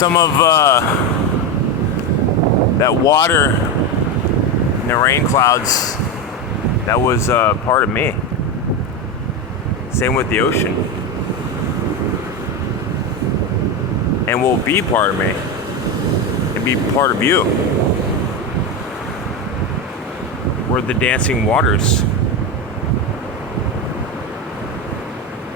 some of that water in the rain clouds, that was part of me. Same with the ocean. And will be part of me. And be part of you. We're the dancing waters.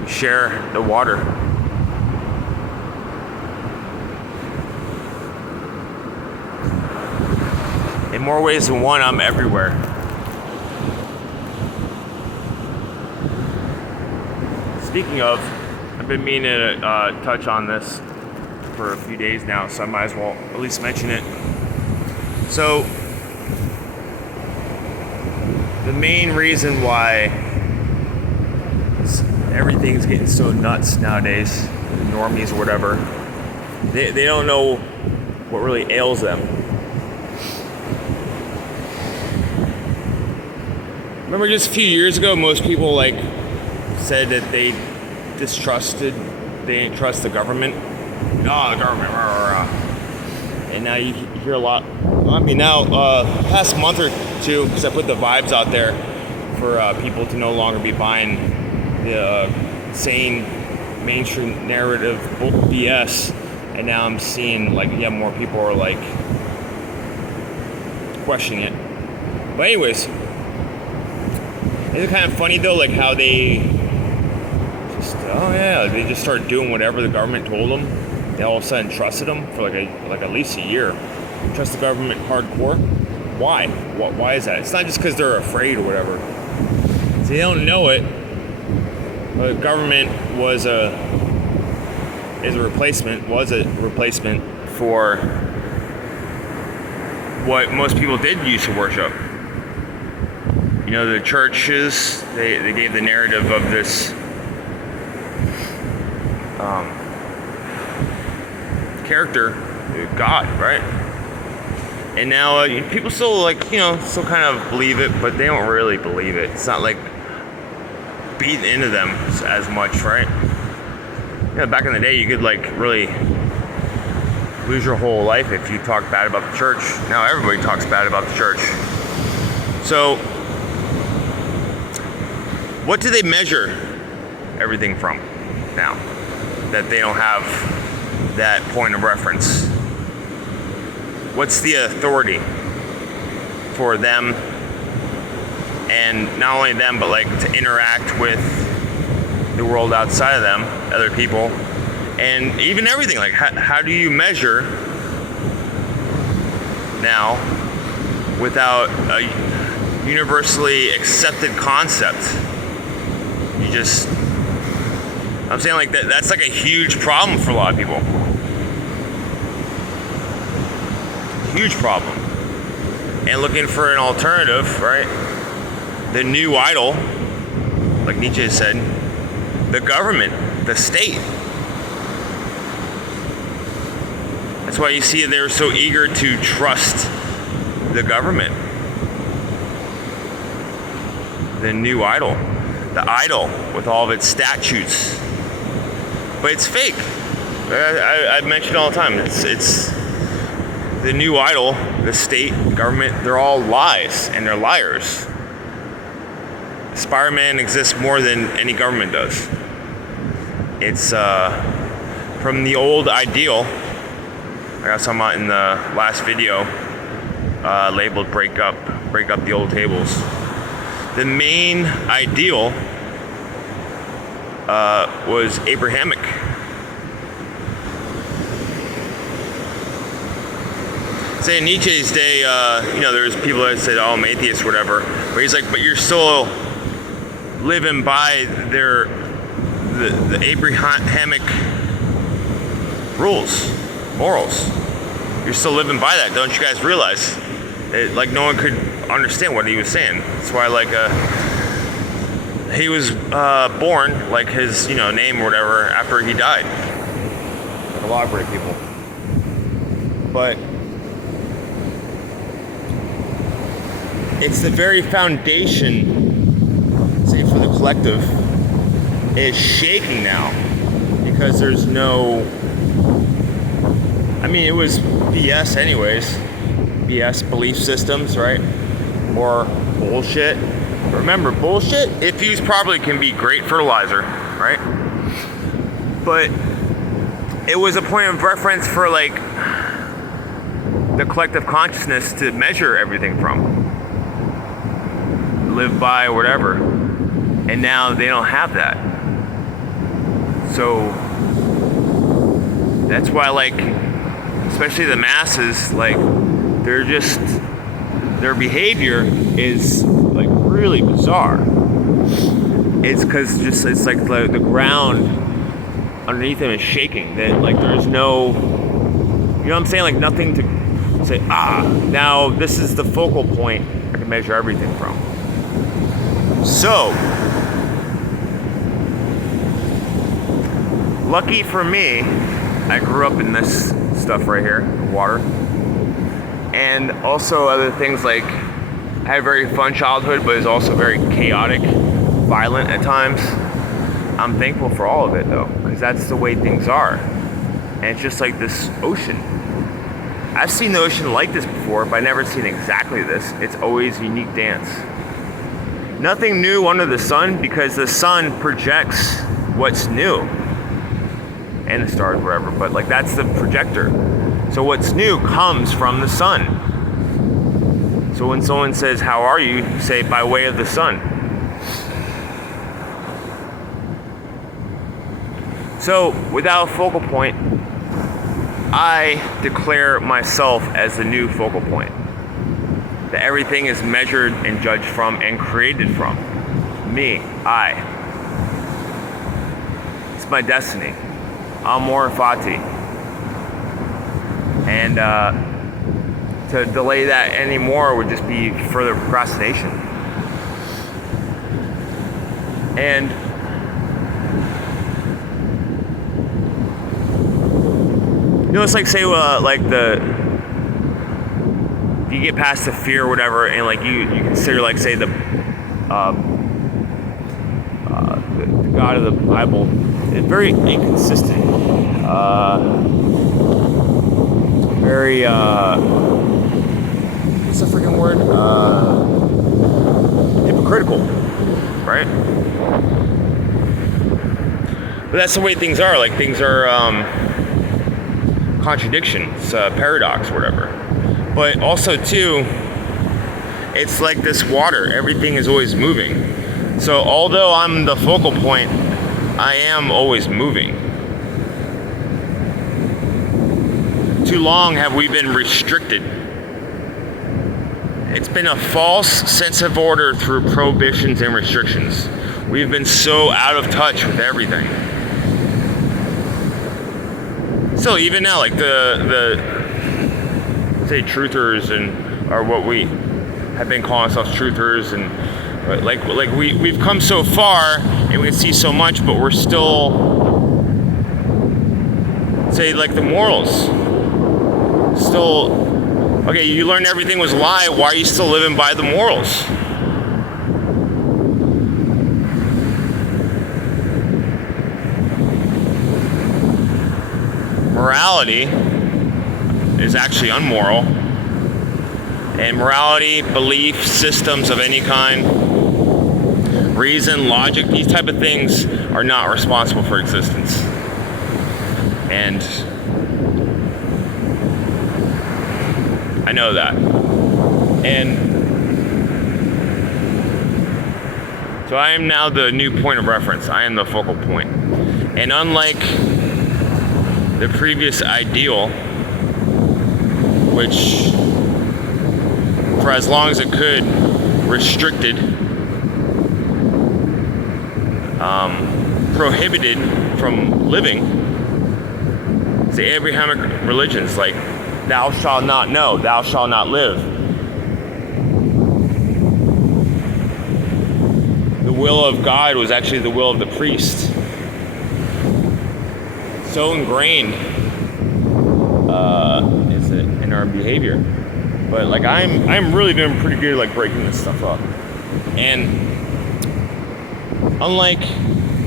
We share the water. In more ways than one, I'm everywhere. Speaking of, I've been meaning to touch on this for a few days now, so I might as well at least mention it. So, the main reason why everything's getting so nuts nowadays, normies or whatever, they don't know what really ails them. Remember just a few years ago, most people said that they didn't trust the government. Oh, the government, rah, rah, rah. And now you hear a lot. Past month or two, because I put the vibes out there for people to no longer be buying the sane mainstream narrative BS, and now I'm seeing more people are questioning it. But anyways, isn't it kind of funny though, how they just started doing whatever the government told them. They all of a sudden trusted them for at least a year. Trust the government hardcore. Why? Why is that? It's not just because they're afraid or whatever. So they don't know it. But the government was a replacement for what most people did used to worship. You know, the churches, they gave the narrative of this character, God, right? And now people still still kind of believe it, but they don't really believe it. It's not beaten into them as much, right? Back in the day, you could really lose your whole life if you talk bad about the church. Now everybody talks bad about the church. So, what do they measure everything from now that they don't have that point of reference? What's the authority for them, and not only them, but to interact with the world outside of them, other people, and even everything? How do you measure now without a universally accepted concept? I'm saying that's a huge problem for a lot of people. Huge problem. And looking for an alternative, right? The new idol, like Nietzsche said, the government, the state. That's why you see they're so eager to trust the government. The new idol. The idol with all of its statutes. But it's fake. I mention it all the time. It's the new idol, the state, the government, they're all lies and they're liars. Spider-Man exists more than any government does. It's from the old ideal, I got some in the last video, labeled break up the old tables. The main ideal was Abrahamic. Say in Nietzsche's day, there's people that said, "Oh, I'm atheist," or whatever. But he's but you're still living by the Abrahamic rules, morals. You're still living by that. Don't you guys realize? No one could understand what he was saying. That's why, he was born, his, name or whatever, after he died. A lot of great people. But it's the very foundation, say, for the collective, is shaking now because there's no I mean, it was BS anyways. BS belief systems, right? Or bullshit. Remember, bullshit, if used properly, can be great fertilizer, right? But it was a point of reference for like the collective consciousness to measure everything from, live by, whatever. And now they don't have that. So that's why, like, especially the masses, like, their behavior is like really bizarre. It's because it's like the ground underneath them is shaking. That like there's no, you know what I'm saying? Like nothing to say, now this is the focal point I can measure everything from. So, lucky for me, I grew up in this stuff right here, water. And also other things like, I had a very fun childhood, but it was also very chaotic, violent at times. I'm thankful for all of it though, because that's the way things are. And it's just like this ocean. I've seen the ocean like this before, but I've never seen exactly this. It's always a unique dance. Nothing new under the sun, because the sun projects what's new. And the stars, whatever, but like that's the projector. So what's new comes from the sun. So when someone says, how are you? Say, by way of the sun. So without a focal point, I declare myself as the new focal point. That everything is measured and judged from and created from. Me, I. It's my destiny. Amor fati. And to delay that anymore would just be further procrastination. And you know, it's like, say, like if you get past the fear or whatever, and like you consider, like, say, the God of the Bible is very inconsistent, very what's the freaking word? Hypocritical, right? But that's the way things are. Like, things are contradictions, paradox, whatever. But also too, it's like this water. Everything is always moving. So although I'm the focal point, I am always moving. Too long have we been restricted. It's been a false sense of order through prohibitions and restrictions. We've been so out of touch with everything. So even now, like the say truthers are what we have been calling ourselves, truthers, and like we've come so far and we can see so much, but we're still, say, like the morals. Still, okay, you learned everything was a lie, why are you still living by the morals? Morality is actually unmoral, and morality, belief systems of any kind, reason, logic, these type of things are not responsible for existence. And I know that. And so I am now the new point of reference. I am the focal point. And unlike the previous ideal, which for as long as it could restricted, prohibited from living, the Abrahamic religions, like thou shalt not know, thou shalt not live. The will of God was actually the will of the priest. So ingrained is it in our behavior. But like I'm really doing pretty good, like breaking this stuff up. And unlike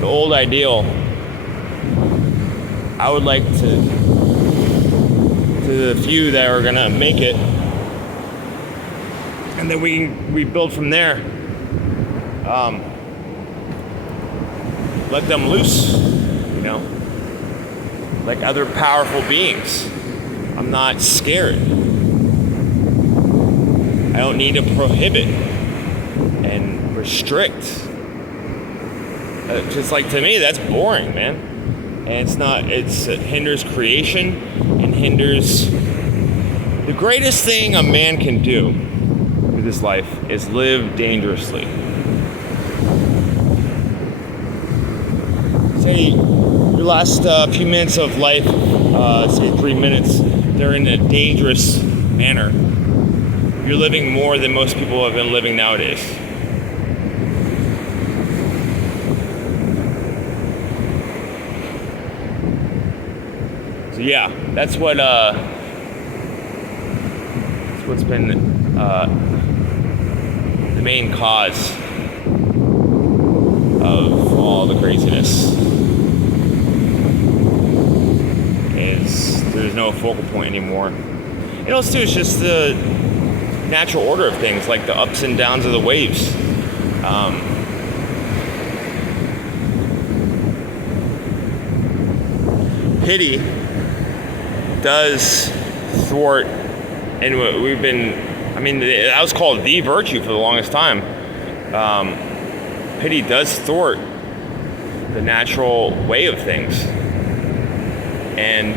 the old ideal, I would like to to the few that are gonna make it, and then we build from there. Let them loose, you know, like other powerful beings. I'm not scared. I don't need to prohibit and restrict. Just like, to me, that's boring, man. And it hinders creation and hinders. The greatest thing a man can do with his life is live dangerously. Say your last few minutes of life, say 3 minutes, they're in a dangerous manner. You're living more than most people have been living nowadays. So yeah, that's what's been the main cause of all the craziness. Is there's no focal point anymore. And also, it's just the natural order of things, like the ups and downs of the waves. Pity does thwart, and that was called the virtue for the longest time. Pity does thwart the natural way of things. And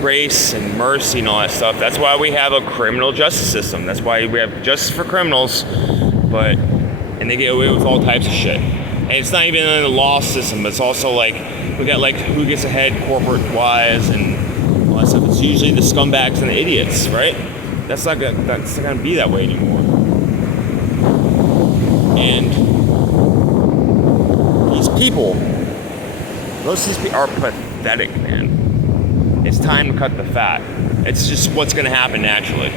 grace and mercy and all that stuff. That's why we have a criminal justice system. That's why we have justice for criminals, and they get away with all types of shit. And it's not even in the law system, but it's also like, we got like who gets ahead corporate-wise and all that stuff. It's usually the scumbags and the idiots, right? That's not gonna be that way anymore. And these people, most of these people are pathetic, man. It's time to cut the fat. It's just what's going to happen naturally.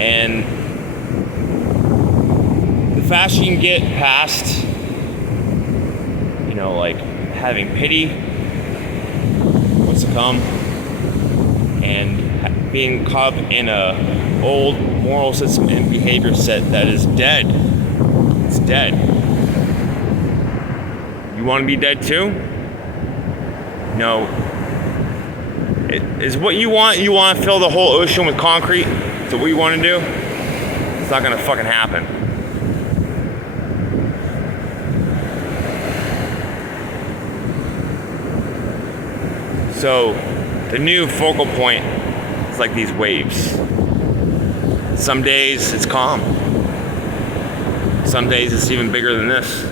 And the faster you can get past, like having pity, what's to come, and being caught up in a old moral system and behavior set that is dead. It's dead. You want to be dead too? No. Is what you want to fill the whole ocean with concrete? Is that what you want to do? It's not going to fucking happen. So, the new focal point is like these waves. Some days it's calm. Some days it's even bigger than this.